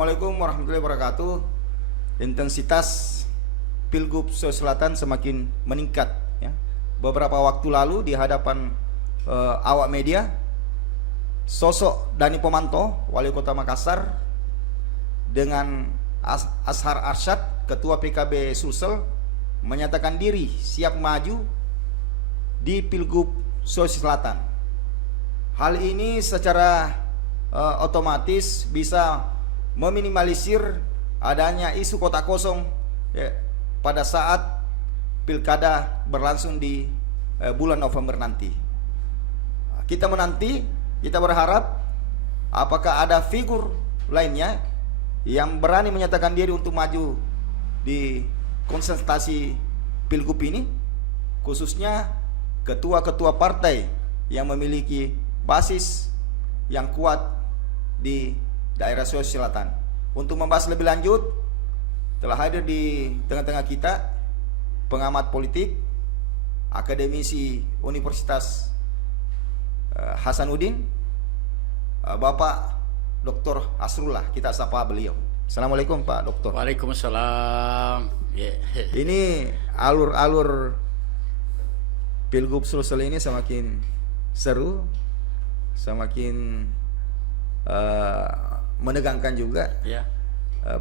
Assalamualaikum warahmatullahi wabarakatuh. Intensitas Pilgub Sulawesi Selatan semakin meningkat ya. Beberapa waktu lalu di hadapan awak media, sosok Dani Pomanto, Wali Kota Makassar, dengan Ashar Arsyad, Ketua PKB Sulsel, menyatakan diri siap maju di Pilgub Sulawesi Selatan. Hal ini secara otomatis bisa meminimalisir adanya isu kota kosong ya, pada saat pilkada berlangsung di bulan November nanti. Kita menanti, kita berharap apakah ada figur lainnya yang berani menyatakan diri untuk maju di konsentrasi pilgub ini, khususnya ketua-ketua partai yang memiliki basis yang kuat di daerah Sulawesi Selatan. Untuk membahas lebih lanjut, telah hadir di tengah-tengah kita pengamat politik, akademisi Universitas Hasanuddin, Bapak Dr. Asrullah. Kita sapa beliau. Assalamualaikum Pak Dokter. Waalaikumsalam. Ini alur-alur Pilgub Sulsel ini semakin seru, semakin menegangkan juga. Ya.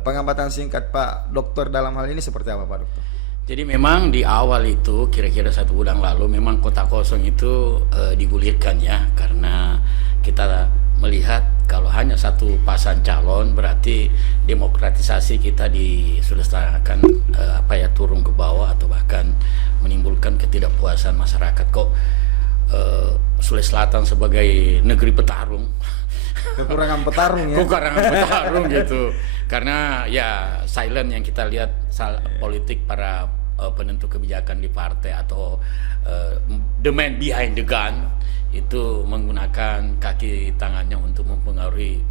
Pengamatan singkat Pak Dokter dalam hal ini seperti apa Pak Dokter? Jadi memang di awal itu kira-kira 1 bulan lalu memang kota kosong itu digulirkan ya, karena kita melihat kalau hanya satu pasang calon berarti demokratisasi kita di Sulawesi akan turun ke bawah atau bahkan menimbulkan ketidakpuasan masyarakat. Kok Sulawesi Selatan sebagai negeri petarung, kekurangan petarung ya. Kekurangan petarung gitu. Karena ya silent yang kita lihat politik para penentu kebijakan di partai atau the man behind the gun itu menggunakan kaki tangannya untuk mempengaruhi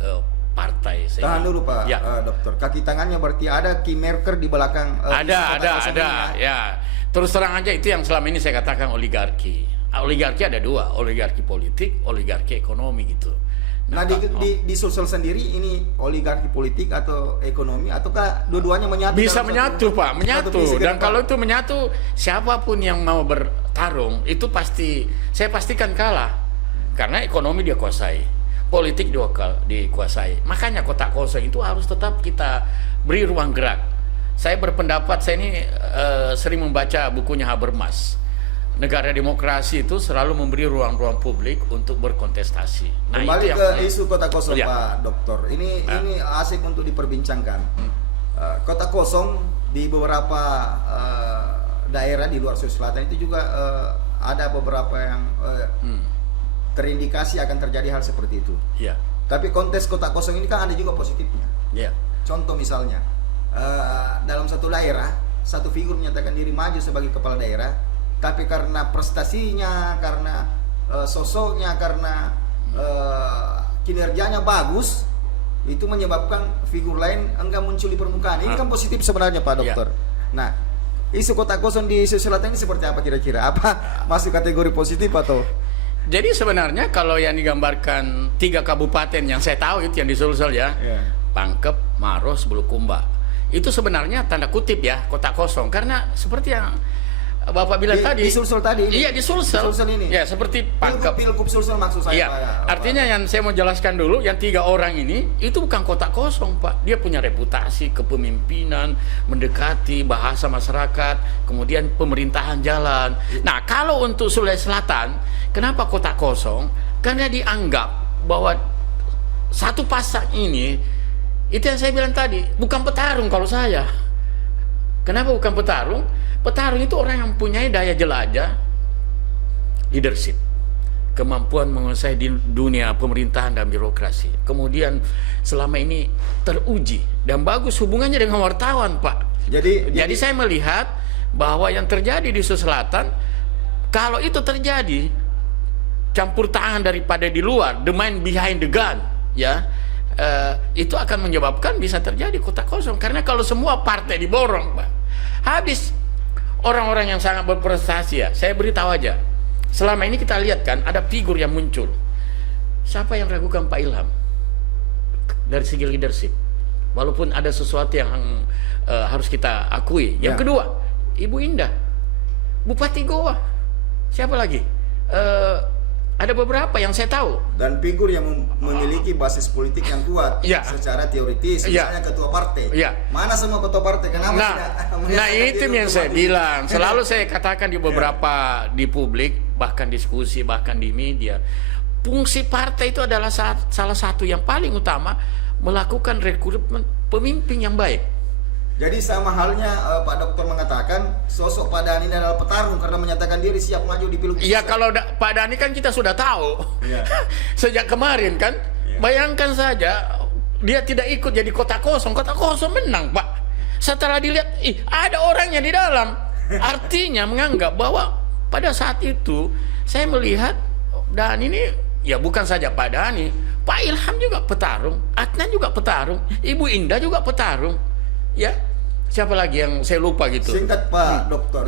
partai. Tahan dulu Pak ya. Dokter. Kaki tangannya berarti ada key marker di belakang. Ada. Ya. Terus terang aja itu yang selama ini saya katakan oligarki. Oligarki ada 2, oligarki politik, oligarki ekonomi gitu. Nah di Sulsel sendiri ini oligarki politik atau ekonomi ataukah dua-duanya menyatu? Bisa menyatu Pak, menyatu. Dan kalau itu menyatu, siapapun yang mau bertarung itu pasti, saya pastikan kalah. Karena ekonomi dia kuasai, politik dia dikuasai. Makanya kota kosong itu harus tetap kita beri ruang gerak. Saya berpendapat, saya ini sering membaca bukunya Habermas. Negara demokrasi itu selalu memberi ruang-ruang publik untuk berkontestasi. Nah, kembali itu ke isu kota kosong ya. Pak Dokter. Ini asik untuk diperbincangkan. Kota kosong di beberapa daerah di luar Sulawesi Selatan itu juga ada beberapa yang terindikasi akan terjadi hal seperti itu. Ya. Tapi kontes kota kosong ini kan ada juga positifnya. Ya. Contoh misalnya dalam satu daerah satu figur menyatakan diri maju sebagai kepala daerah, tapi karena prestasinya, karena sosoknya, karena kinerjanya bagus, itu menyebabkan figur lain enggak muncul di permukaan. Ini kan positif sebenarnya Pak Dokter. Nah, isu kota kosong di Sulawesi Selatan ini seperti apa kira-kira? Apa masuk kategori positif atau? Jadi sebenarnya kalau yang digambarkan 3 kabupaten yang saya tahu itu yang di Sulsel ya, Pangkep, Maros, Bulukumba, itu sebenarnya tanda kutip ya kota kosong, karena seperti yang Bapak bilang tadi di Sulsel tadi. Iya, di Sulsel. Ini. Ya, seperti Pangkep. Pilgub Sulsel maksud saya. Iya. Artinya yang saya mau jelaskan dulu, yang 3 orang ini itu bukan kota kosong, Pak. Dia punya reputasi kepemimpinan, mendekati bahasa masyarakat, kemudian pemerintahan jalan. Nah, kalau untuk Sulawesi Selatan, kenapa kota kosong? Karena dianggap bahwa satu pasang ini, itu yang saya bilang tadi, bukan petarung kalau saya. Kenapa bukan petarung? Petarung itu orang yang mempunyai daya jelajah, leadership, kemampuan menguasai di dunia pemerintahan dan birokrasi. Kemudian selama ini teruji dan bagus hubungannya dengan wartawan, Pak. Jadi saya melihat bahwa yang terjadi di Sulawesi Selatan, kalau itu terjadi campur tangan daripada di luar, the man behind the gun, ya, itu akan menyebabkan bisa terjadi kota kosong. Karena kalau semua partai diborong, Pak, habis. Orang-orang yang sangat berprestasi ya, saya beritahu aja. Selama ini kita lihat kan ada figur yang muncul. Siapa yang ragukan Pak Ilham dari segi leadership? walaupun ada sesuatu yang harus kita akui. Yang kedua, Ibu Indah, Bupati Goa, siapa lagi? Ada beberapa yang saya tahu. Dan figur yang memiliki basis politik yang kuat secara teoritis, misalnya ketua partai. Mana semua ketua partai? Kenapa nah itu yang saya bilang. Selalu saya katakan di beberapa di publik, bahkan diskusi, bahkan di media. Fungsi partai itu adalah salah satu yang paling utama, melakukan rekrutmen pemimpin yang baik. Jadi sama halnya Pak Dokter mengatakan sosok Pak Dhani adalah petarung karena menyatakan diri siap maju di Pilgub. Iya, kalau Pak Dhani kan kita sudah tahu sejak kemarin kan. Bayangkan saja dia tidak ikut jadi kota kosong menang Pak. Setelah dilihat, ada orangnya di dalam. Artinya menganggap bahwa pada saat itu saya melihat Dhani ini ya bukan saja Pak Dhani, Pak Ilham juga petarung, Adnan juga petarung, Ibu Indah juga petarung. Ya, siapa lagi yang saya lupa gitu. Singkat Pak Dokter,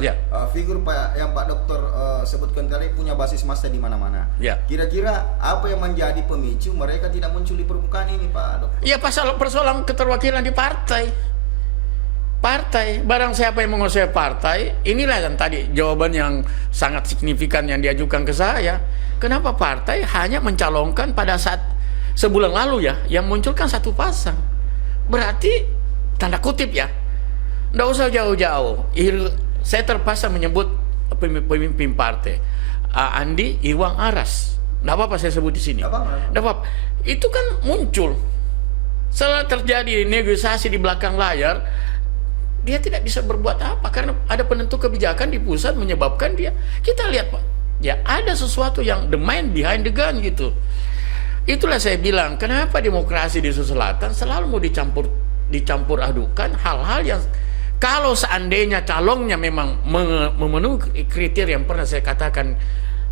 figur yang Pak Dokter sebutkan tadi punya basis massa di mana-mana. Kira-kira apa yang menjadi pemicu mereka tidak muncul di permukaan ini Pak Dokter? Ya persoalan keterwakilan di partai. Barang siapa yang menguasai partai, inilah yang tadi jawaban yang sangat signifikan yang diajukan ke saya. Kenapa partai hanya mencalonkan pada saat sebulan lalu yang munculkan satu pasang? Berarti tanda kutip nggak usah jauh-jauh. Saya terpaksa menyebut pemimpin partai, Andi Iwang Aras. Nggak apa-apa saya sebut di sini. Nggak apa-apa. Itu kan muncul setelah terjadi negosiasi di belakang layar. Dia tidak bisa berbuat apa karena ada penentu kebijakan di pusat menyebabkan dia. Kita lihat Pak, ada sesuatu yang the mind behind the gun gitu. Itulah saya bilang kenapa demokrasi di Sulawesi Selatan selalu mau dicampur adukan hal-hal yang kalau seandainya calonnya memang memenuhi kriteria yang pernah saya katakan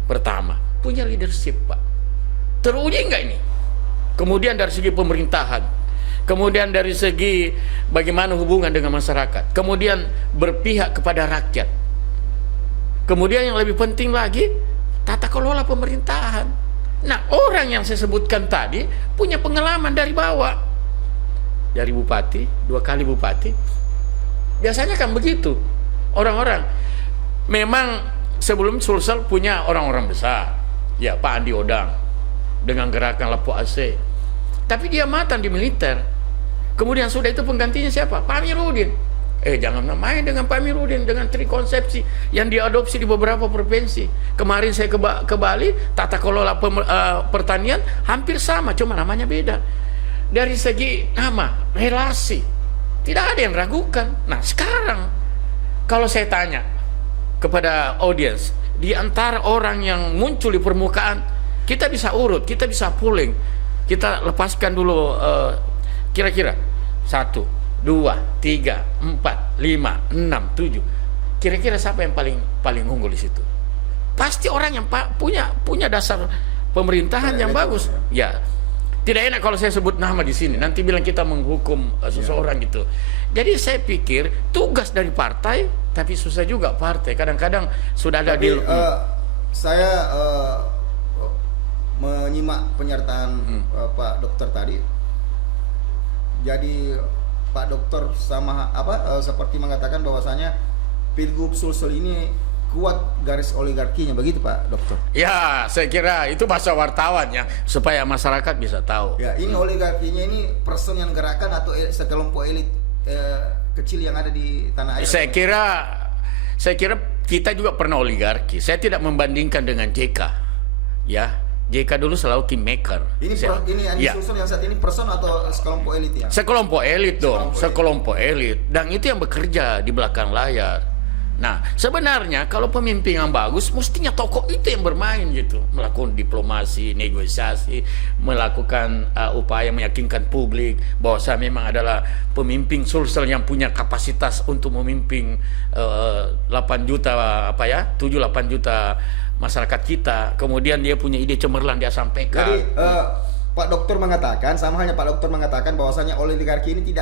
pertama, punya leadership Pak. Teruji nggak ini? Kemudian dari segi pemerintahan, kemudian dari segi bagaimana hubungan dengan masyarakat, kemudian berpihak kepada rakyat, kemudian yang lebih penting lagi tata kelola pemerintahan. Nah, orang yang saya sebutkan tadi punya pengalaman dari bawah. Dari bupati, 2 kali bupati. Biasanya kan begitu. Orang-orang memang sebelum Sulsel punya orang-orang besar. Ya, Pak Andi Odang dengan gerakan Lapo AC. Tapi dia matang di militer. Kemudian sudah itu penggantinya siapa? Pak Amiruddin. Jangan main dengan Pak Amiruddin, dengan trikonsepsi yang diadopsi di beberapa provinsi. Kemarin saya ke Bali, tata kelola pertanian hampir sama, cuma namanya beda. Dari segi nama, relasi, tidak ada yang ragukan. Nah sekarang kalau saya tanya kepada audiens, di antara orang yang muncul di permukaan, kita bisa urut, kita bisa pooling, kita lepaskan dulu kira-kira 1, 2, 3, 4, 5, 6, 7. Kira-kira siapa yang paling unggul di situ? Pasti orang yang punya dasar pemerintahan yang bagus. Tidak enak kalau saya sebut nama di sini, nanti bilang kita menghukum seseorang gitu. Jadi saya pikir tugas dari partai, tapi susah juga partai. Kadang-kadang sudah ada deal. Saya menyimak penyertaan Pak Dokter tadi. Jadi Pak Dokter seperti mengatakan bahwasanya Pilgub Sulsel ini kuat garis oligarkinya, begitu Pak Dokter? Ya, saya kira itu bahasa wartawan supaya masyarakat bisa tahu. Ini oligarkinya ini person yang gerakan atau sekelompok elit kecil yang ada di tanah air? Saya kira kita juga pernah oligarki. Saya tidak membandingkan dengan JK. JK dulu selalu kingmaker. Ini Andi Sulsel yang saat ini person atau sekelompok elit ya? Sekelompok elit dong, sekelompok elit. Dan itu yang bekerja di belakang layar. Nah, sebenarnya kalau pemimpin yang bagus, mestinya tokoh itu yang bermain gitu, melakukan diplomasi, negosiasi, melakukan upaya meyakinkan publik bahwa saya memang adalah pemimpin Sulsel yang punya kapasitas untuk memimpin 8 juta 7-8 juta masyarakat kita. Kemudian dia punya ide cemerlang dia sampaikan. Jadi Pak Dokter mengatakan, sama halnya Pak Dokter mengatakan bahwasanya oligarki ini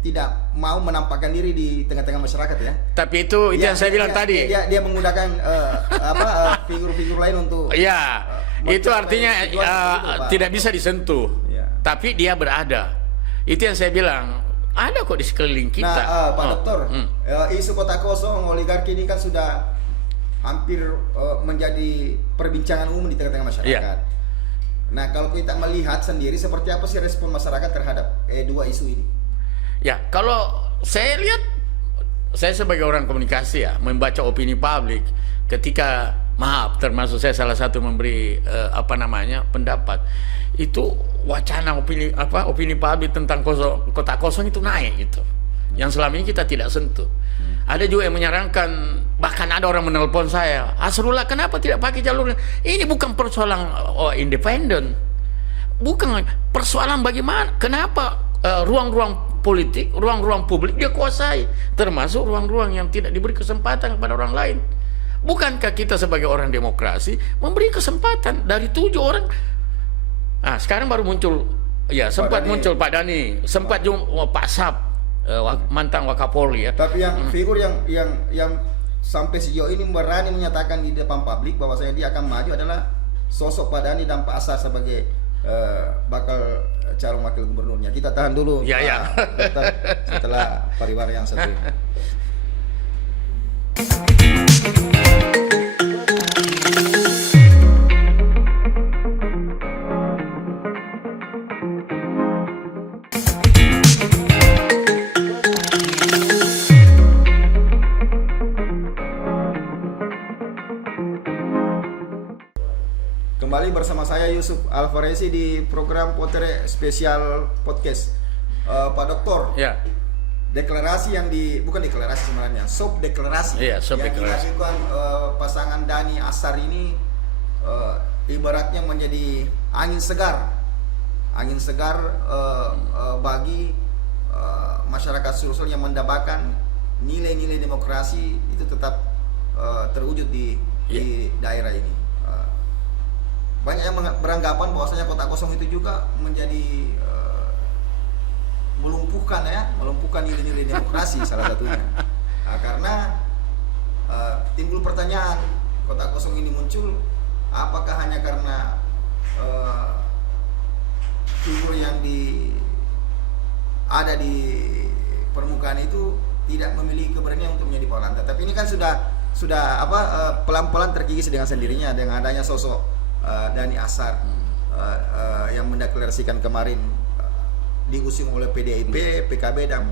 tidak mau menampakkan diri di tengah-tengah masyarakat ya. Tapi itu yang saya bilang tadi. Dia menggunakan figur-figur lain untuk. Itu artinya tidak bisa disentuh. Tapi dia berada. Itu yang saya bilang, ada kok di sekeliling kita. Nah, Pak Dokter, isu kota kosong, oligarki ini kan sudah hampir menjadi perbincangan umum di tengah-tengah masyarakat. Iya. Nah, kalau kita melihat sendiri, seperti apa sih respon masyarakat terhadap dua isu ini? Ya, kalau saya lihat, saya sebagai orang komunikasi ya, membaca opini publik, ketika termasuk saya salah satu memberi pendapat, itu wacana opini publik tentang kota kosong itu naik gitu. Yang selama ini kita tidak sentuh. Ada juga yang menyarankan, bahkan ada orang menelpon saya, Asrullah kenapa tidak pakai jalur ini? Bukan persoalan independen, bukan persoalan bagaimana, kenapa ruang-ruang politik, ruang-ruang publik dia kuasai, termasuk ruang-ruang yang tidak diberi kesempatan kepada orang lain. Bukankah kita sebagai orang demokrasi memberi kesempatan dari 7 orang? Nah, sekarang baru muncul, ya sempat muncul Pak Dhani, sempat juga Pak Sab, mantan Wakapolri ya. Tapi yang figur yang sampai sejauh ini berani menyatakan di depan publik bahwasanya dia akan maju adalah sosok Pak Dhani dan Pak Asar sebagai bakal calon wakil gubernurnya. Kita tahan dulu, ya. Dokter, setelah pariwara yang satu ini. Kembali bersama saya Yusuf Alvarezi di program Potere Spesial Podcast. Pak Doktor, Ya. deklarasi yang bukan deklarasi sebenarnya, sob deklarasi Iya, sob yang deklarasi. dilakukan pasangan Dhani Asar ini ibaratnya menjadi angin segar bagi masyarakat Sulsel yang mendambakan nilai-nilai demokrasi itu tetap terwujud di daerah ini. Banyak yang beranggapan bahwasanya kota kosong itu juga menjadi melumpuhkan nilai-nilai demokrasi salah satunya. Nah, karena timbul pertanyaan, kota kosong ini muncul apakah hanya karena figur yang ada di permukaan itu tidak memiliki keberanian untuk menjadi Polanta. Tapi ini kan sudah pelan-pelan terkikis dengan sendirinya dengan adanya sosok Dhani Asar yang mendeklarasikan kemarin diusung oleh PDIP, PKB dan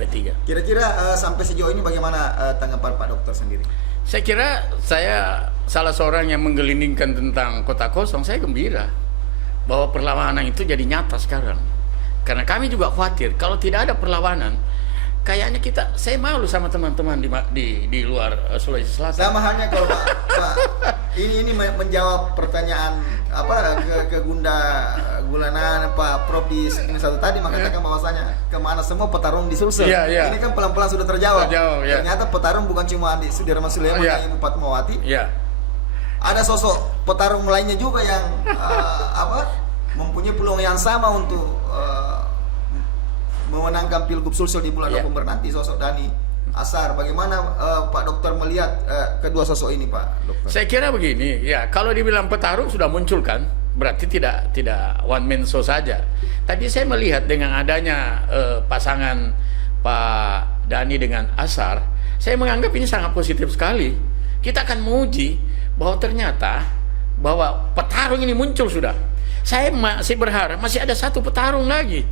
P3. Kira-kira sampai sejauh ini bagaimana tanggapan Pak Dokter sendiri? Saya kira saya salah seorang yang menggelindingkan tentang kota kosong. Saya gembira bahwa perlawanan itu jadi nyata sekarang. Karena kami juga khawatir kalau tidak ada perlawanan, kayaknya saya malu sama teman-teman di luar Sulawesi Selatan. Sama halnya kalau Pak ini menjawab pertanyaan ke Gulanan Pak Prof di segmen 1 tadi mengatakan bahwasanya kemana semua petarung di Sulsel. Ini kan pelan-pelan sudah terjawab. Ternyata petarung bukan cuma di Sudirman Sulaiman dan Ibu Fatmawati. Ada sosok petarung lainnya juga yang mempunyai peluang yang sama untuk memenangkan Pilgub Sulsel di bulan November nanti, sosok Dhani Asar. Bagaimana Pak Dokter melihat kedua sosok ini, Pak Dokter? Saya kira begini, ya kalau dibilang petarung sudah muncul kan, berarti tidak one man show saja. Tapi saya melihat dengan adanya pasangan Pak Dhani dengan Asar, saya menganggap ini sangat positif sekali. Kita akan menguji bahwa ternyata bahwa petarung ini muncul sudah. Saya masih berharap masih ada satu petarung lagi.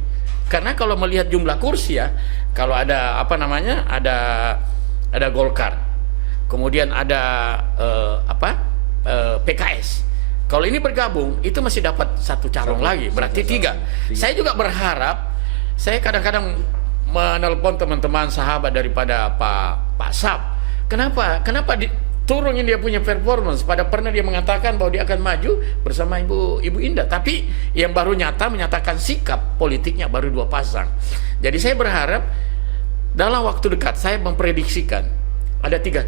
Karena kalau melihat jumlah kursi ya, kalau ada ada Golkar, kemudian ada PKS. Kalau ini bergabung, itu masih dapat satu calon lagi, berarti tiga. Saya juga berharap, saya kadang-kadang menelpon teman-teman sahabat daripada Pak Sab. Kenapa turunin dia punya performance? Pada pernah dia mengatakan bahwa dia akan maju bersama Ibu Indah, tapi yang baru menyatakan sikap politiknya baru 2 pasang. Jadi saya berharap dalam waktu dekat saya memprediksikan ada tiga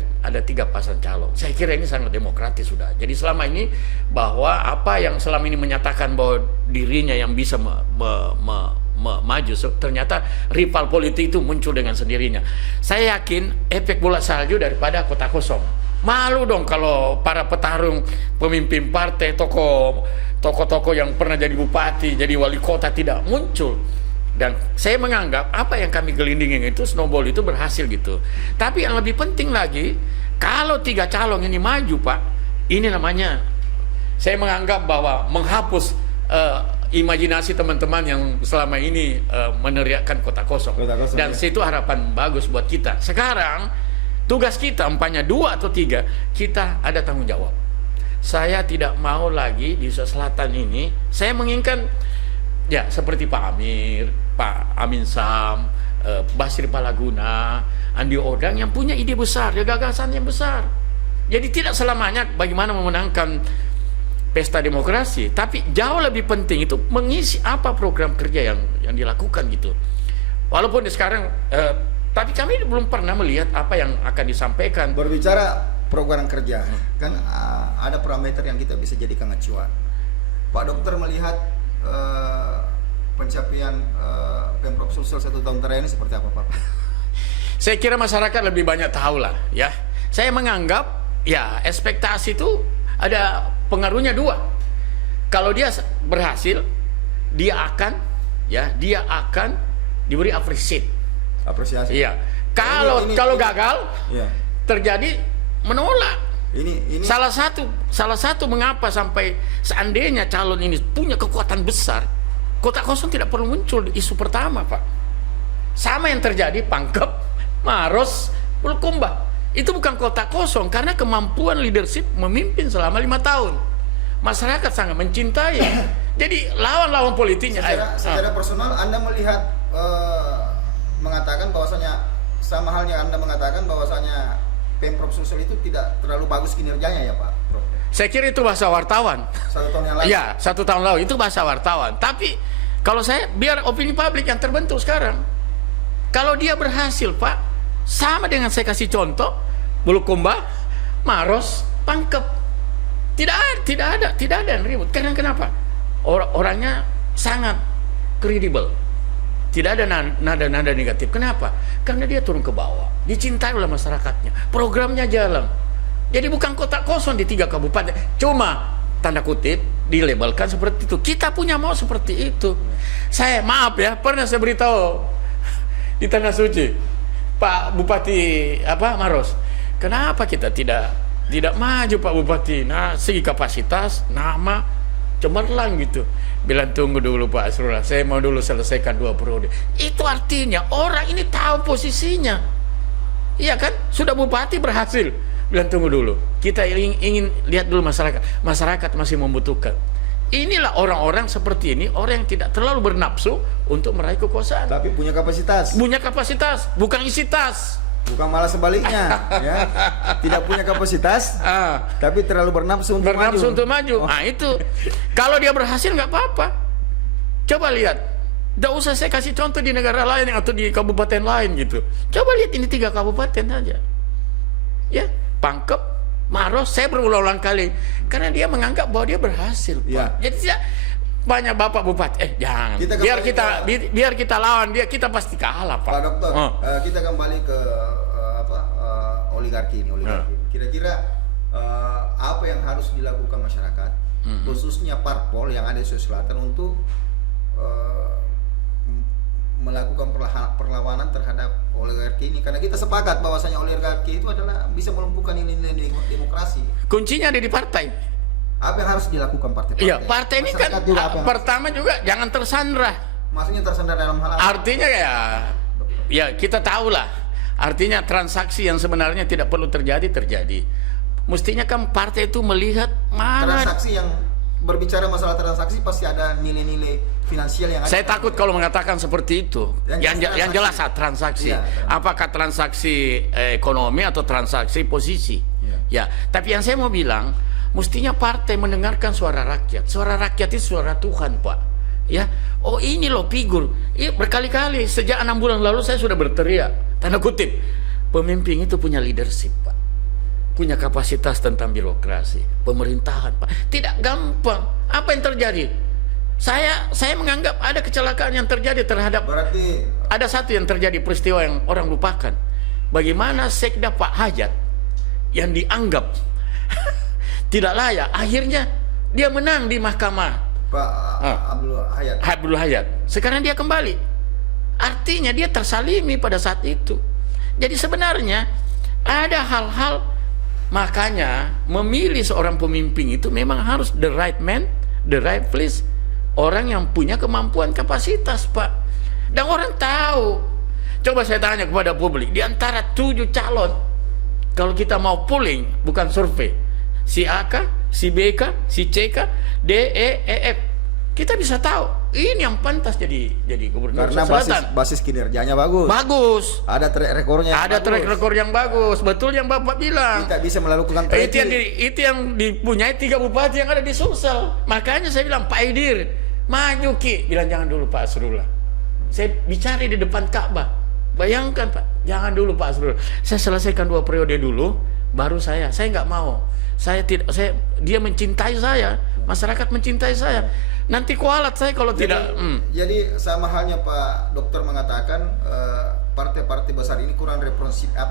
pasang calon. Saya kira ini sangat demokratis sudah. Jadi selama ini bahwa apa yang selama ini menyatakan bahwa dirinya yang bisa maju, ternyata rival politik itu muncul dengan sendirinya. Saya yakin efek bola salju daripada kota kosong. Malu dong kalau para petarung, pemimpin partai, tokoh-tokoh yang pernah jadi bupati, jadi wali kota tidak muncul. Dan saya menganggap apa yang kami gelindingin itu snowball itu berhasil gitu. Tapi yang lebih penting lagi, kalau 3 calon ini maju Pak, ini namanya saya menganggap bahwa menghapus imajinasi teman-teman yang selama ini meneriakkan kota kosong. Dan ya. situ harapan bagus buat kita. Sekarang tugas kita umpamanya 2 atau 3, kita ada tanggung jawab. Saya tidak mau lagi di Sulawesi Selatan ini, saya menginginkan ya seperti Pak Amir, Pak Amin Sam, Basir Palaguna, Andi Odang yang punya ide besar, ya gagasan yang besar. Jadi tidak selamanya bagaimana memenangkan pesta demokrasi, tapi jauh lebih penting itu mengisi apa program kerja yang dilakukan gitu. Walaupun sekarang, tapi kami belum pernah melihat apa yang akan disampaikan. Berbicara program kerja, kan ada parameter yang kita bisa jadikan acuan. Pak Dokter melihat pencapaian Pemprov Sulsel 1 tahun terakhir ini seperti apa Pak? Saya kira masyarakat lebih banyak tahu lah ya. Saya menganggap ya ekspektasi itu ada pengaruhnya 2. Kalau dia berhasil, dia akan diberi apresiasi. Iya. Kalau gagal, iya, terjadi menolak. Ini Salah satu mengapa sampai seandainya calon ini punya kekuatan besar, kota kosong tidak perlu muncul isu pertama Pak. Sama yang terjadi Pangkep, Maros, Bulukumba. Itu bukan kota kosong karena kemampuan leadership memimpin selama 5 tahun. Masyarakat sangat mencintai. Jadi lawan-lawan politiknya. Secara personal Anda melihat mengatakan bahwasanya sama halnya Anda mengatakan bahwasanya Pemprov Sulsel itu tidak terlalu bagus kinerjanya ya Pak Prof? Saya kira itu bahasa wartawan. 1 tahun yang lalu. Ya, 1 tahun lalu itu bahasa wartawan. Tapi kalau saya biar opini publik yang terbentuk sekarang. Kalau dia berhasil Pak, sama dengan saya kasih contoh Bulukumba, Maros, Pangkep. Tidak ada yang ribut. Karena kenapa? Orangnya sangat kredibel. Tidak ada nada-nada negatif. Kenapa? Karena dia turun ke bawah, dicintai oleh masyarakatnya. Programnya jalan. Jadi bukan kota kosong di 3 kabupaten. Cuma tanda kutip dilabelkan seperti itu. Kita punya mau seperti itu. Saya maaf ya, pernah saya beritahu di Tanah Suci, Pak Bupati Maros, kenapa kita tidak maju Pak Bupati? Nah, segi kapasitas, nama, cemerlang gitu. Bilang tunggu dulu Pak Asrullah, saya mau dulu selesaikan 2 periode. Itu artinya orang ini tahu posisinya. Iya kan? Sudah bupati berhasil. Bilang tunggu dulu. Kita ingin lihat dulu masyarakat. Masyarakat masih membutuhkan. Inilah orang-orang seperti ini, orang yang tidak terlalu bernafsu untuk meraih kekuasaan. Tapi punya kapasitas. Punya kapasitas, bukan isi tas. Bukan malah sebaliknya, ya. Tidak punya kapasitas, tapi terlalu bernafsu untuk maju. Oh. Nah itu, kalau dia berhasil nggak apa-apa. Coba lihat, nggak usah saya kasih contoh di negara lain atau di kabupaten lain gitu. Coba lihat ini 3 kabupaten saja, ya, Pangkep, Maros. Saya berulang-ulang kali, karena dia menganggap bahwa dia berhasil, Pak. Ya. Jadi tidak banyak bapak bupati, jangan. Biar kita lawan dia, kita pasti kalah, Pak. Pak Dokter, kita kembali ke oligarki ini. Kira-kira apa yang harus dilakukan masyarakat, khususnya parpol yang ada di Sulawesi Selatan untuk melakukan perlawanan terhadap oligarki ini? Karena kita sepakat bahwasanya oligarki itu adalah bisa melumpuhkan nilai-nilai demokrasi. Kuncinya ada di partai. Apa yang harus dilakukan partai-partai? Iya, partai ini kan pertama juga jangan tersandra. Maksudnya tersandra dalam hal apa? Artinya ya kita tahulah. Artinya transaksi yang sebenarnya tidak perlu terjadi. Mestinya kan partai itu melihat mana transaksi yang berbicara masalah transaksi pasti ada nilai-nilai finansial yang ada. Saya takut kalau mengatakan seperti itu. Yang jelas transaksi. Iya. Apakah transaksi ekonomi atau transaksi posisi? Ya, tapi yang saya mau bilang, mestinya partai mendengarkan suara rakyat. Suara rakyat itu suara Tuhan, Pak. Ya, oh ini loh figur. Berkali-kali sejak 6 bulan lalu saya sudah berteriak, tanda kutip, pemimpin itu punya leadership, Pak. Punya kapasitas tentang birokrasi, pemerintahan, Pak. Tidak gampang. Apa yang terjadi? Saya menganggap ada kecelakaan yang terjadi terhadap. Berarti ada satu yang terjadi, peristiwa yang orang lupakan. Bagaimana Sekda Pak Hajat yang dianggap tidak layak, akhirnya dia menang di mahkamah. Pak Abdul Hayat. Sekarang dia kembali. Artinya dia tersalimi pada saat itu. Jadi sebenarnya ada hal-hal, makanya memilih seorang pemimpin itu memang harus the right man, the right place, orang yang punya kemampuan kapasitas, Pak. Dan orang tahu. Coba saya tanya kepada publik, di antara 7 calon, kalau kita mau polling, bukan survei, si A kah, si B kah, si C kah, D, E, E, F, kita bisa tahu ini yang pantas jadi gubernur Karena Selatan. basis kinerjanya bagus. Bagus. Ada track recordnya. Ada track record yang bagus. Betul yang Bapak bilang. Kita bisa melakukan Itu yang dipunyai 3 bupati yang ada di Sumsel. Makanya saya bilang, Pak Idir, maju Ki. Bilang jangan dulu Pak Asrullah. Saya bicara di depan Ka'bah. Bayangkan Pak, jangan dulu Pak Asrullah. Saya selesaikan 2 periode dulu, baru saya nggak mau. Dia mencintai saya, masyarakat mencintai saya. Nanti kualat saya kalau tidak. Jadi sama halnya Pak Dokter mengatakan partai-partai besar ini kurang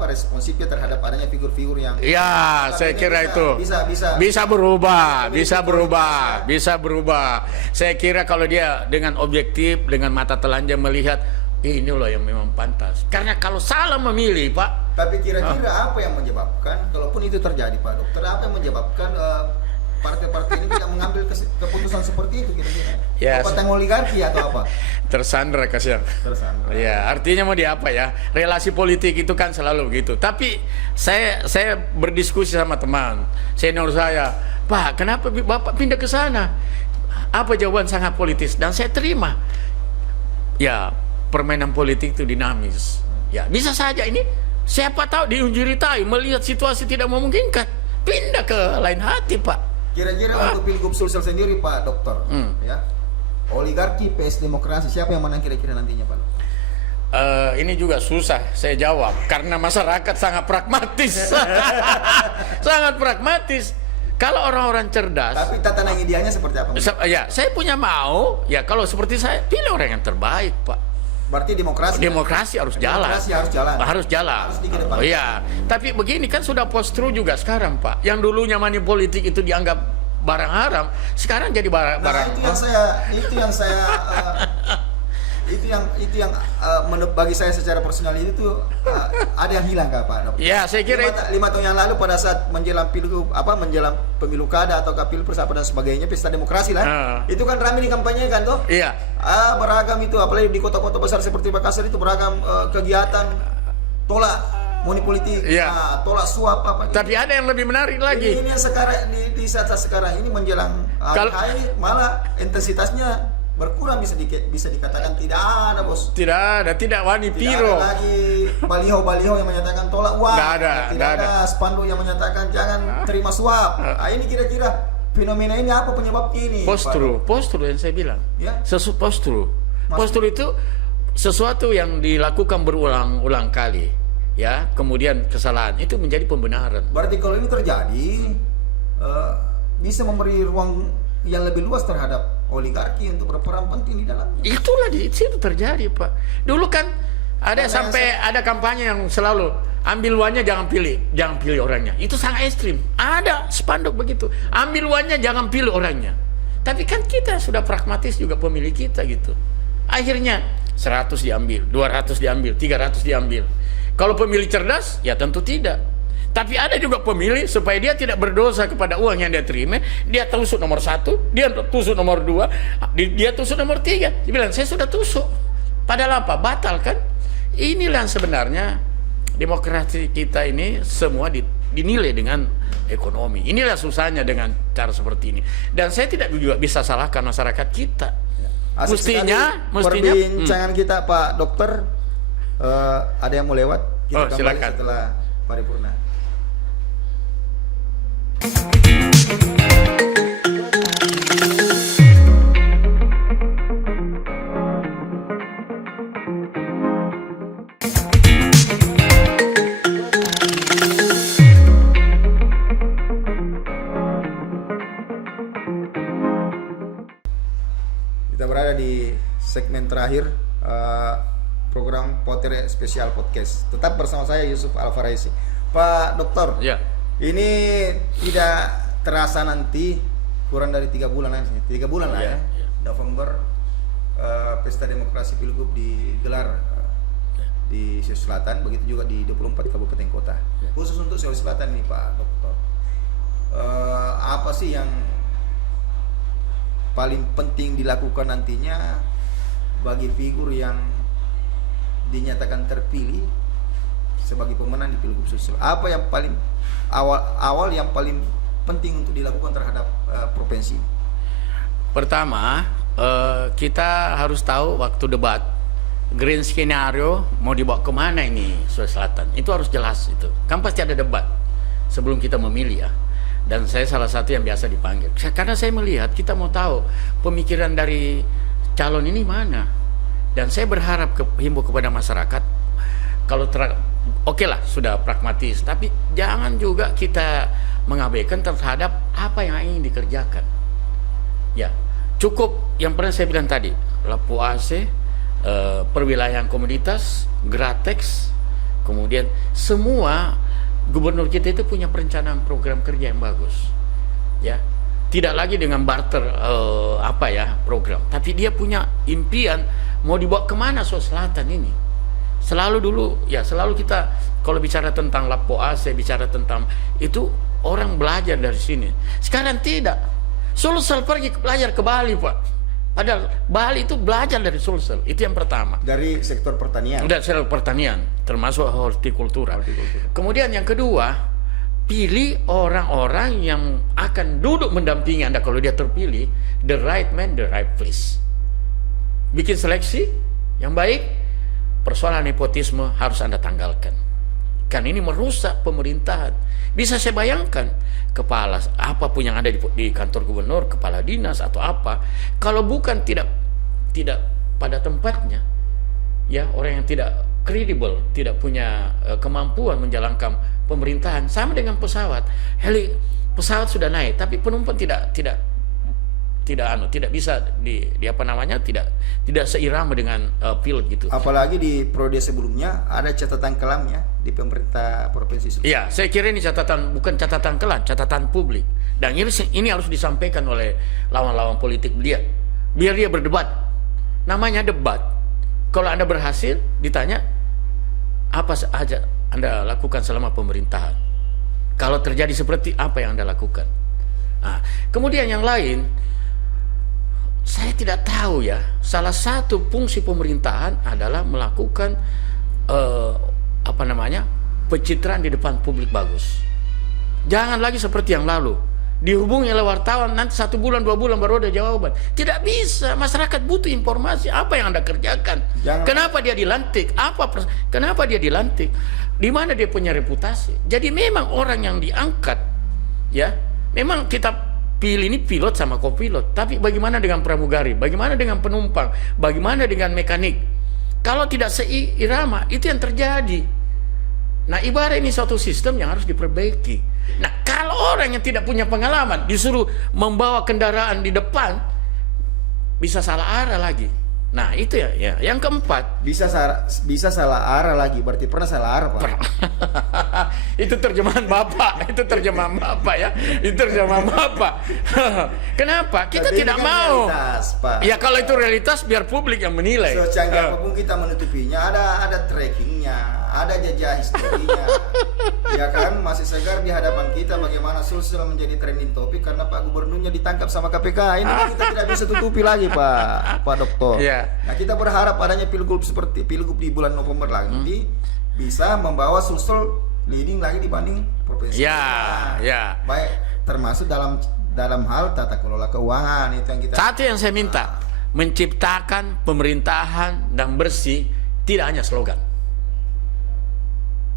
responsifnya terhadap adanya figur-figur yang. Ya, saya kira itu bisa berubah. Saya kira kalau dia dengan objektif, dengan mata telanjang melihat ini loh yang memang pantas. Karena kalau salah memilih, Pak. Tapi kira-kira apa yang menyebabkan, kalaupun itu terjadi, Pak Dokter, apa yang menyebabkan partai-partai ini tidak mengambil keputusan seperti itu kira-kira? Ya, apa oligarki atau apa? Tersandra kasihan. Tersandra. Ya, artinya mau di apa ya? Relasi politik itu kan selalu begitu. Tapi saya berdiskusi sama teman senior saya, Pak, kenapa Bapak pindah ke sana? Apa jawaban sangat politis dan saya terima. Ya, permainan politik itu dinamis. Ya, bisa saja ini siapa tahu diunjuritai melihat situasi tidak memungkinkan, pindah ke lain hati, Pak. Kira-kira untuk Pilgub Sulsel sendiri Pak Dokter, ya, oligarki PS demokrasi, siapa yang menang kira-kira nantinya Pak? Ini juga susah saya jawab karena masyarakat sangat pragmatis. Sangat pragmatis. Kalau orang-orang cerdas. Tapi tatanan idealnya seperti apa? Ya, saya punya mau. Ya, kalau seperti saya pilih orang yang terbaik, Pak. Berarti demokrasi harus jalan. Harus jalan. Oh iya. Tapi begini kan sudah post-truth juga sekarang, Pak. Yang dulunya money politik itu dianggap barang haram, sekarang jadi barang. Itu yang bagi saya secara personal itu ada yang hilang Kak Pak? Ya, saya kira 5 tahun yang lalu pada saat menjelang pemilu kada atau pilpres apa dan sebagainya, pesta demokrasi lah. Itu kan ramai di kampanye kan tuh? Iya. Beragam itu, apalagi di kota-kota besar seperti Makassar itu beragam kegiatan tolak money politik, tolak suap apa. Tapi ada yang lebih menarik lagi. Ini yang sekarang di saat sekarang ini menjelang hari malah intensitasnya berkurang, bisa dikatakan tidak ada, Bos. Tidak wani piro. Tidak ada lagi baliho-baliho yang menyatakan tolak uang. Tidak ada spanduk yang menyatakan jangan terima suap. Ini kira-kira fenomena ini apa penyebab ini? Post-truth yang saya bilang. Ya? Post-truth. Post-truth itu sesuatu yang dilakukan berulang-ulang kali, ya. Kemudian kesalahan itu menjadi pembenaran. Berarti kalau ini terjadi bisa memberi ruang yang lebih luas terhadap oligarki untuk berperan penting di dalamnya. Itulah di situ terjadi, Pak. Dulu kan ada kampanye yang selalu ambil uangnya jangan pilih orangnya. Itu sangat ekstrim. Ada spanduk begitu. Ambil uangnya jangan pilih orangnya. Tapi kan kita sudah pragmatis juga pemilih kita gitu. Akhirnya 100 diambil, 200 diambil, 300 diambil. Kalau pemilih cerdas, ya tentu tidak. Tapi ada juga pemilih supaya dia tidak berdosa kepada uang yang dia terima, dia tusuk nomor 1, dia tusuk nomor 2, dia tusuk nomor 3. Dia bilang, saya sudah tusuk. Padahal apa? Batal kan? Inilah sebenarnya demokrasi kita ini semua dinilai dengan ekonomi. Inilah susahnya dengan cara seperti ini. Dan saya tidak juga bisa salahkan masyarakat kita. Mestinya perbincangan kita Pak Dokter, ada yang mau lewat? Kita silakan. Setelah paripurna. Kita berada di segmen terakhir program Potere Spesial Podcast. Tetap bersama saya Yusuf Alfaraisi. Pak Dokter, ya. Ini tidak terasa nanti kurang dari 3 bulan aja. 3 bulan lah ya. November, pesta demokrasi Pilgub digelar di Sulawesi Selatan, begitu juga di 24 kabupaten kota. Khusus untuk Sulawesi Selatan nih Pak Dokter, apa sih yang paling penting dilakukan nantinya bagi figur yang dinyatakan terpilih sebagai pemenang di Pilgub Sulsel? Apa yang paling awal yang paling penting untuk dilakukan terhadap provinsi? Pertama, kita harus tahu waktu debat green skenario mau dibawa kemana ini Sulawesi Selatan, itu harus jelas. Itu kan pasti ada debat sebelum kita memilih ya. Dan saya salah satu yang biasa dipanggil karena saya melihat kita mau tahu pemikiran dari calon ini mana. Dan saya berharap himbau kepada masyarakat, kalau oke lah sudah pragmatis, tapi jangan juga kita mengabaikan terhadap apa yang ingin dikerjakan. Ya, cukup yang pernah saya bilang tadi, Lapuase, perwilayahan komunitas, Gratex, kemudian semua gubernur kita itu punya perencanaan program kerja yang bagus. Ya, tidak lagi dengan barter program, tapi dia punya impian mau dibawa kemana Sulawesi Selatan ini. Selalu kita kalau bicara tentang Lapuase, bicara tentang itu orang belajar dari sini. Sekarang tidak. Sulsel pergi belajar ke Bali Pak. Padahal Bali itu belajar dari Sulsel. Itu yang pertama. Dari sektor pertanian. Dari sektor pertanian, termasuk hortikultura. Kemudian yang kedua, pilih orang-orang yang akan duduk mendampingi Anda kalau dia terpilih, the right man, the right place. Bikin seleksi yang baik, persoalan nepotisme harus Anda tanggalkan. Kan ini merusak pemerintahan. Bisa saya bayangkan, kepala apapun yang ada di kantor gubernur, kepala dinas atau apa, kalau bukan tidak pada tempatnya, ya orang yang tidak kredibel, tidak punya kemampuan menjalankan pemerintahan, sama dengan pesawat. Pesawat sudah naik, tapi penumpang tidak bisa tidak seirama dengan pilot gitu. Apalagi di periode sebelumnya ada catatan kelamnya di pemerintah provinsi Sulawesi. Iya, saya kira ini bukan catatan kelam, catatan publik. Dan ini harus disampaikan oleh lawan-lawan politik biar dia berdebat. Namanya debat. Kalau Anda berhasil ditanya apa saja Anda lakukan selama pemerintahan. Kalau terjadi seperti apa yang Anda lakukan. Nah, kemudian yang lain, saya tidak tahu ya. Salah satu fungsi pemerintahan adalah melakukan pencitraan di depan publik bagus. Jangan lagi seperti yang lalu. Dihubungi oleh wartawan, nanti 1 bulan 2 bulan baru ada jawaban. Tidak bisa. Masyarakat butuh informasi apa yang Anda kerjakan. Kenapa dia dilantik? Kenapa dia dilantik? Di mana dia punya reputasi? Jadi memang orang yang diangkat, ya, memang kita pilih ini pilot sama kopilot, tapi bagaimana dengan pramugari, bagaimana dengan penumpang, bagaimana dengan mekanik? Kalau tidak seirama, itu yang terjadi. Nah, ibarat ini suatu sistem yang harus diperbaiki. Nah, kalau orang yang tidak punya pengalaman disuruh membawa kendaraan di depan, bisa salah arah lagi. Nah, itu ya. Yang keempat, bisa salah arah lagi, berarti pernah salah arah Pak. Itu terjemahan Bapak, ya. Itu terjemahan Bapak. Kenapa? Kita tapi tidak kan mau. Realitas, Pak. Ya kalau itu realitas biar publik yang menilai. Secanggih apapun kita menutupinya, ada trackingnya, ada jejak historinya. Ya kan, masih segar di hadapan kita bagaimana Sulsel menjadi trending topik karena Pak Gubernurnya ditangkap sama KPK. Ini kan kita tidak bisa tutupi lagi Pak Dokter. Ya. Nah, kita berharap adanya pilgub seperti pilgub di bulan November nanti bisa membawa Sulsel leading lagi dibanding provinsi. Ya. Baik, termasuk dalam hal tata kelola keuangan itu yang kita. Satu yang saya minta, menciptakan pemerintahan dan bersih, tidak hanya slogan.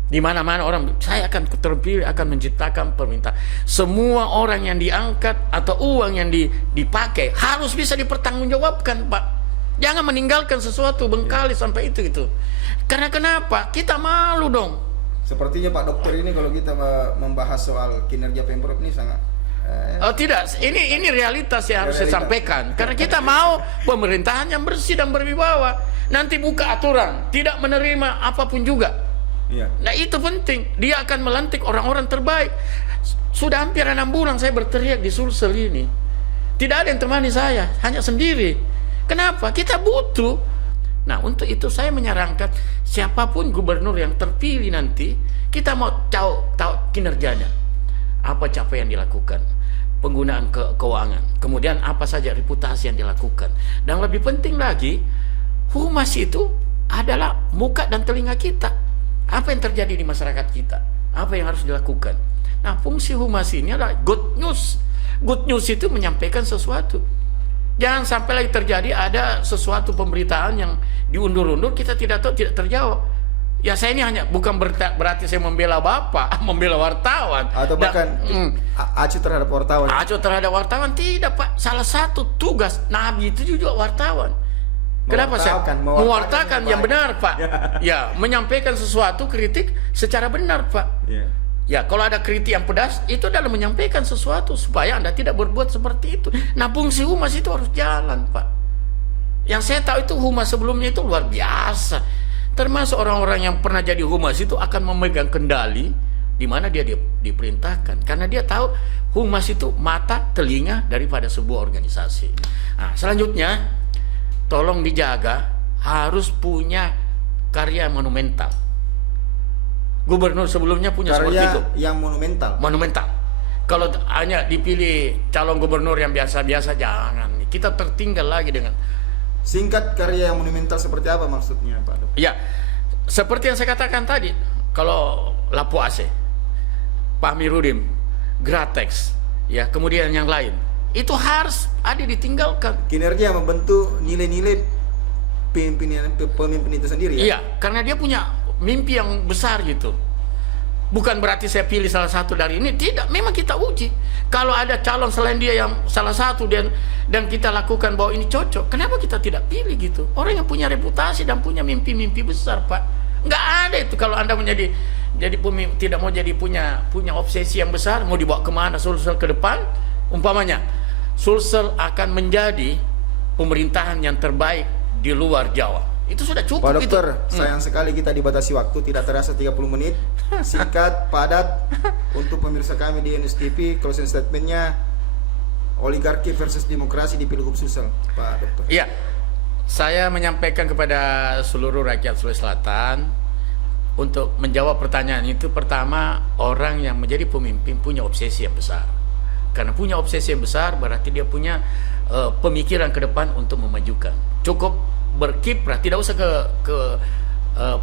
Di mana-mana orang, saya akan terpilih, akan menciptakan pemerintahan. Semua orang yang diangkat atau uang yang dipakai harus bisa dipertanggungjawabkan, Pak. Jangan meninggalkan sesuatu bengkali sampai itu. Karena kenapa? Kita malu dong. Sepertinya Pak Dokter ini kalau kita membahas soal kinerja Pemprov ini sangat tidak, ini realitas yang harus saya sampaikan. Karena kita mau pemerintahan yang bersih dan berwibawa. Nanti buka aturan, tidak menerima apapun juga. Iya. Nah, itu penting. Dia akan melantik orang-orang terbaik. Sudah hampir 6 bulan saya berteriak di Sulsel ini. Tidak ada yang temani saya, hanya sendiri. Kenapa? Kita butuh. Nah, untuk itu saya menyarankan siapapun gubernur yang terpilih nanti, kita mau tahu kinerjanya. Apa capaian yang dilakukan, penggunaan keuangan, kemudian apa saja reputasi yang dilakukan. Dan lebih penting lagi, humas itu adalah muka dan telinga kita. Apa yang terjadi di masyarakat kita? Apa yang harus dilakukan? Nah, fungsi humas ini adalah good news. Good news itu menyampaikan sesuatu. Jangan sampai lagi terjadi ada sesuatu pemberitaan yang diundur-undur, kita tidak tahu, tidak terjawab. Ya saya ini hanya bukan berarti saya membela Bapak, membela wartawan. Atau bahkan acuh terhadap wartawan. Acuh terhadap wartawan, tidak Pak. Salah satu tugas Nabi itu juga wartawan. Kenapa saya? Mewartakan yang benar Pak. Ya, menyampaikan sesuatu kritik secara benar Pak. Ya, kalau ada kritik yang pedas, itu adalah menyampaikan sesuatu supaya Anda tidak berbuat seperti itu. Nah, fungsi humas itu harus jalan Pak. Yang saya tahu itu humas sebelumnya itu luar biasa. Termasuk orang-orang yang pernah jadi humas itu akan memegang kendali di mana dia diperintahkan. Karena dia tahu humas itu mata, telinga daripada sebuah organisasi. Nah, selanjutnya, tolong dijaga, harus punya karya monumental. Gubernur sebelumnya punya seperti itu. Karya yang monumental. Monumental. Kalau hanya dipilih calon gubernur yang biasa-biasa, jangan. Kita tertinggal lagi dengan. Singkat, karya yang monumental seperti apa maksudnya Pak Dok? Ya, seperti yang saya katakan tadi, kalau Lapuase, Pak Amiruddin, Gratex, ya kemudian yang lain, itu harus ada ditinggalkan. Kinerja yang membentuk nilai-nilai pemimpin itu sendiri ya? Iya, karena dia punya mimpi yang besar gitu. Bukan berarti saya pilih salah satu dari ini, tidak. Memang kita uji. Kalau ada calon selain dia yang salah satu dan kita lakukan bahwa ini cocok, kenapa kita tidak pilih gitu? Orang yang punya reputasi dan punya mimpi-mimpi besar Pak. Nggak ada itu kalau Anda menjadi tidak mau jadi punya obsesi yang besar, mau dibawa kemana Sulsel ke depan, umpamanya Sulsel akan menjadi pemerintahan yang terbaik di luar Jawa. Itu sudah cukup. Pak Dokter, sayang sekali kita dibatasi waktu, tidak terasa 30 menit. Singkat, padat, untuk pemirsa kami di NS TV, closing statementnya, oligarki versus demokrasi di Pilgub Sulsel, Pak Dokter. Iya, saya menyampaikan kepada seluruh rakyat Sulawesi Selatan untuk menjawab pertanyaan itu. Pertama, orang yang menjadi pemimpin punya obsesi yang besar. Karena punya obsesi yang besar berarti dia punya pemikiran ke depan untuk memajukan. Cukup berkiprah, tidak usah ke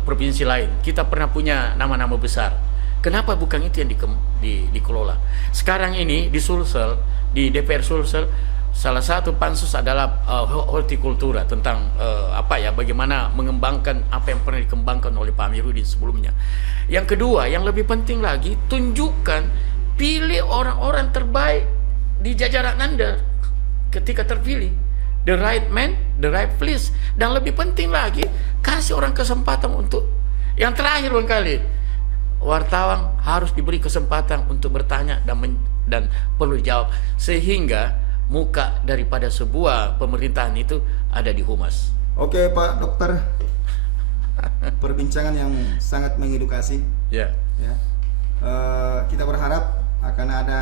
provinsi lain. Kita pernah punya nama-nama besar. Kenapa bukan itu yang dikelola? Sekarang ini di Sulsel, di DPR Sulsel, salah satu pansus adalah hortikultura tentang bagaimana mengembangkan apa yang pernah dikembangkan oleh Pak Amiruddin sebelumnya. Yang kedua, yang lebih penting lagi, tunjukkan, pilih orang-orang terbaik di jajaran Anda ketika terpilih. The right man, the right place. Dan lebih penting lagi, kasih orang kesempatan untuk. Yang terakhir barangkali, wartawan harus diberi kesempatan untuk bertanya dan perlu dijawab, sehingga muka daripada sebuah pemerintahan itu ada di humas. Oke Pak Dokter, perbincangan yang sangat mengedukasi. Ya. Kita berharap akan ada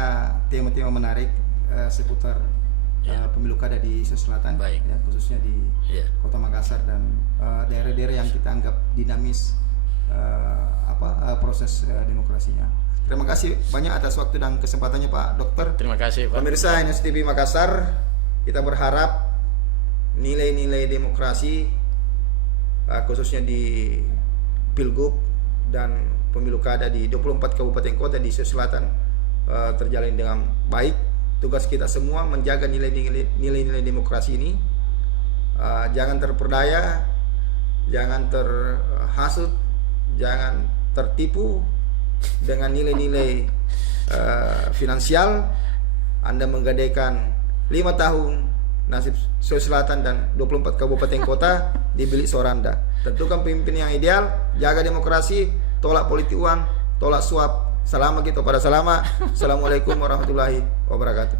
tema-tema menarik seputar pemilu kada di Sulawesi Selatan, ya, khususnya di Kota Makassar dan daerah-daerah yang kita anggap dinamis proses demokrasinya. Terima kasih banyak atas waktu dan kesempatannya Pak Dokter. Terima kasih Pak. Pemirsa NS TV Makassar, kita berharap nilai-nilai demokrasi khususnya di Pilgub dan pemilu kada di 24 kabupaten kota di Sulawesi Selatan terjalin dengan baik. Tugas kita semua menjaga nilai-nilai demokrasi ini. Jangan terperdaya, jangan terhasut, jangan tertipu dengan nilai-nilai finansial. Anda menggadaikan 5 tahun nasib Sulawesi Selatan dan 24 kabupaten kota di bilik suara Anda. Tentukan pemimpin yang ideal, jaga demokrasi, tolak politik uang, tolak suap. Salam kita pada salama. Assalamualaikum warahmatullahi wabarakatuh.